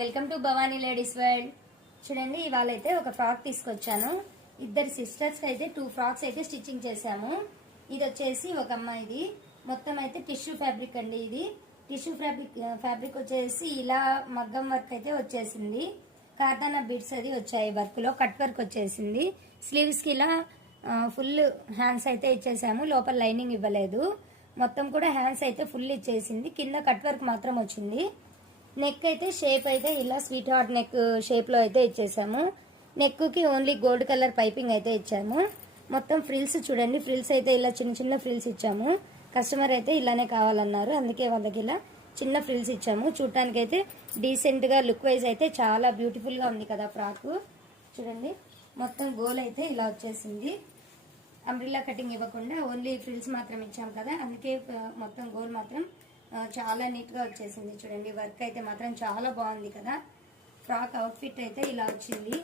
Welcome to Bhavani ladies world. చూడండి, ఇవాళ అయితే ఒక ఫ్రాక్ తీసుకొచ్చాను. ఇద్దరు సిస్టర్స్ అయితే 2 ఫ్రాక్స్ అయితే స్టిచ్చింగ్ చేశాము. ఇది వచ్చేసి ఒక అమ్మాయిది. మొత్తం అయితే టిష్యూ ఫ్యాబ్రిక్ అండి. ఇది టిష్యూ ఫ్యాబ్రిక్ వచ్చేసి ఇలా మగ్గం వర్క్ అయితే వచ్చేసింది. కార్దానా బిడ్స్ అది వచ్చాయి. వర్క్ లో కట్ వర్క్ వచ్చేసింది. స్లీవ్స్ కి ఇలా ఫుల్ హ్యాండ్స్ అయితే ఇచ్చేసాము. లోపల లైనింగ్ ఇవ్వలేదు. మొత్తం కూడా హ్యాండ్స్ అయితే ఫుల్ ఇచ్చేసింది. కింద కట్ వర్క్ మాత్రం వచ్చింది. నెక్ అయితే షేప్ అయితే ఇలా స్వీట్ హార్ట్ నెక్ షేప్ లో అయితే ఇచ్చేసాము. నెక్ కి ఓన్లీ గోల్డ్ కలర్ పైపింగ్ అయితే ఇచ్చాము. మొత్తం ఫ్రిల్స్ చూడండి, ఫ్రిల్స్ అయితే ఇలా చిన్న చిన్న ఫ్రిల్స్ ఇచ్చాము. కస్టమర్ అయితే ఇలానే కావాలన్నారు, అందుకే వాళ్ళకి ఇలా చిన్న ఫ్రిల్స్ ఇచ్చాము. చూడటానికి అయితే డీసెంట్ గా లుక్ వైజ్ అయితే చాలా బ్యూటిఫుల్ గా ఉంది కదా ఫ్రాక్. చూడండి, మొత్తం గోల్ అయితే ఇలా వచ్చేసింది. అంబ్రిల్లా కటింగ్ ఇవ్వకుండా ఓన్లీ ఫ్రిల్స్ మాత్రం ఇచ్చాము కదా, అందుకే మొత్తం గోల్ మాత్రం చాలా నీట్ గా వచ్చేసింది. చూడండి, వర్క్ అయితే మాత్రం చాలా బాగుంది కదా. ఫ్రాక్ అవుట్ ఫిట్ అయితే ఇలా వచ్చింది.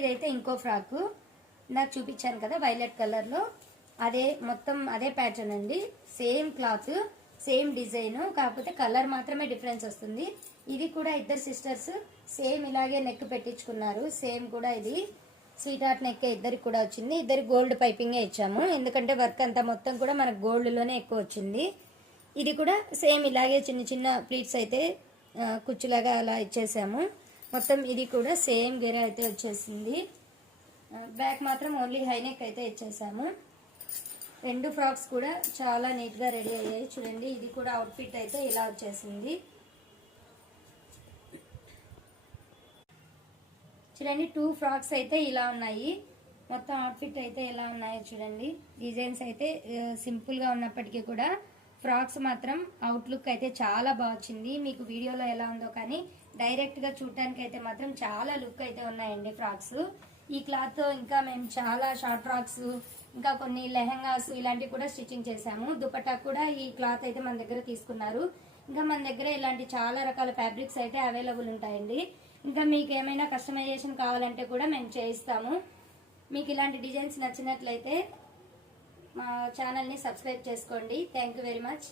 ఇదైతే ఇంకో ఫ్రాక్ నాకు చూపించాను కదా వైలెట్ కలర్ లో, అదే మొత్తం అదే ప్యాటర్న్ అండి. సేమ్ క్లాత్, సేమ్ డిజైన్, కాకపోతే కలర్ మాత్రమే డిఫరెన్స్ వస్తుంది. ఇది కూడా ఇద్దరు సిస్టర్స్ సేమ్ ఇలాగే నెక్ పెట్టించుకున్నారు. సేమ్ కూడా ఇది స్వీట్ హార్ట్ నెక్ ఇద్దరికి కూడా వచ్చింది. ఇద్దరు గోల్డ్ పైపింగ్ ఇచ్చాము, ఎందుకంటే వర్క్ అంతా మొత్తం కూడా మనకు గోల్డ్ లోనే ఎక్కువ వచ్చింది. ఇది కూడా సేమ్ ఇలాగే చిన్న చిన్న ప్లీట్స్ అయితే కుచ్చులాగా అలా ఇచ్చేసాము. మొత్తం ఇది కూడా సేమ్ గెర అయితే వచ్చేసింది. బ్యాక్ మాత్రం ఓన్లీ హై నెక్ అయితే ఇచ్చేసాము. 2 ఫ్రాక్స్ కూడా చాలా నీట్ గా రెడీ అయ్యాయి. చూడండి, ఇది కూడా అవుట్ ఫిట్ అయితే ఇలా వచ్చేసింది. చూడండి, 2 ఫ్రాక్స్ అయితే ఇలా ఉన్నాయి. మొత్తం అవుట్ఫిట్ అయితే ఎలా ఉన్నాయో చూడండి. డిజైన్స్ అయితే సింపుల్ గా ఉన్నప్పటికీ కూడా ఫ్రాక్స్ మాత్రం అవుట్లుక్ అయితే చాలా బాగా వచ్చింది. మీకు వీడియోలో ఎలా ఉందో కానీ డైరెక్ట్ గా చూడటానికి అయితే మాత్రం చాలా లుక్ అయితే ఉన్నాయండి ఫ్రాక్స్. ఈ క్లాత్ తో ఇంకా మేము చాలా షార్ట్ ఫ్రాక్స్, ఇంకా కొన్ని లెహంగాస్ ఇలాంటివి కూడా స్టిచ్చింగ్ చేసాము. దుపట్టా కూడా ఈ క్లాత్ అయితే మన దగ్గర తీసుకున్నారు. ఇంకా మన దగ్గర ఇలాంటి చాలా రకాల ఫ్యాబ్రిక్స్ అయితే అవైలబుల్ ఉంటాయండి. ఇంకా మీకు ఏమైనా కస్టమైజేషన్ కావాలంటే కూడా మేము చేయిస్తాము. మీకు ఇలాంటి డిజైన్స్ నచ్చినట్లయితే మా ఛానల్ని సబ్స్క్రైబ్ చేసుకోండి. Thank you very much.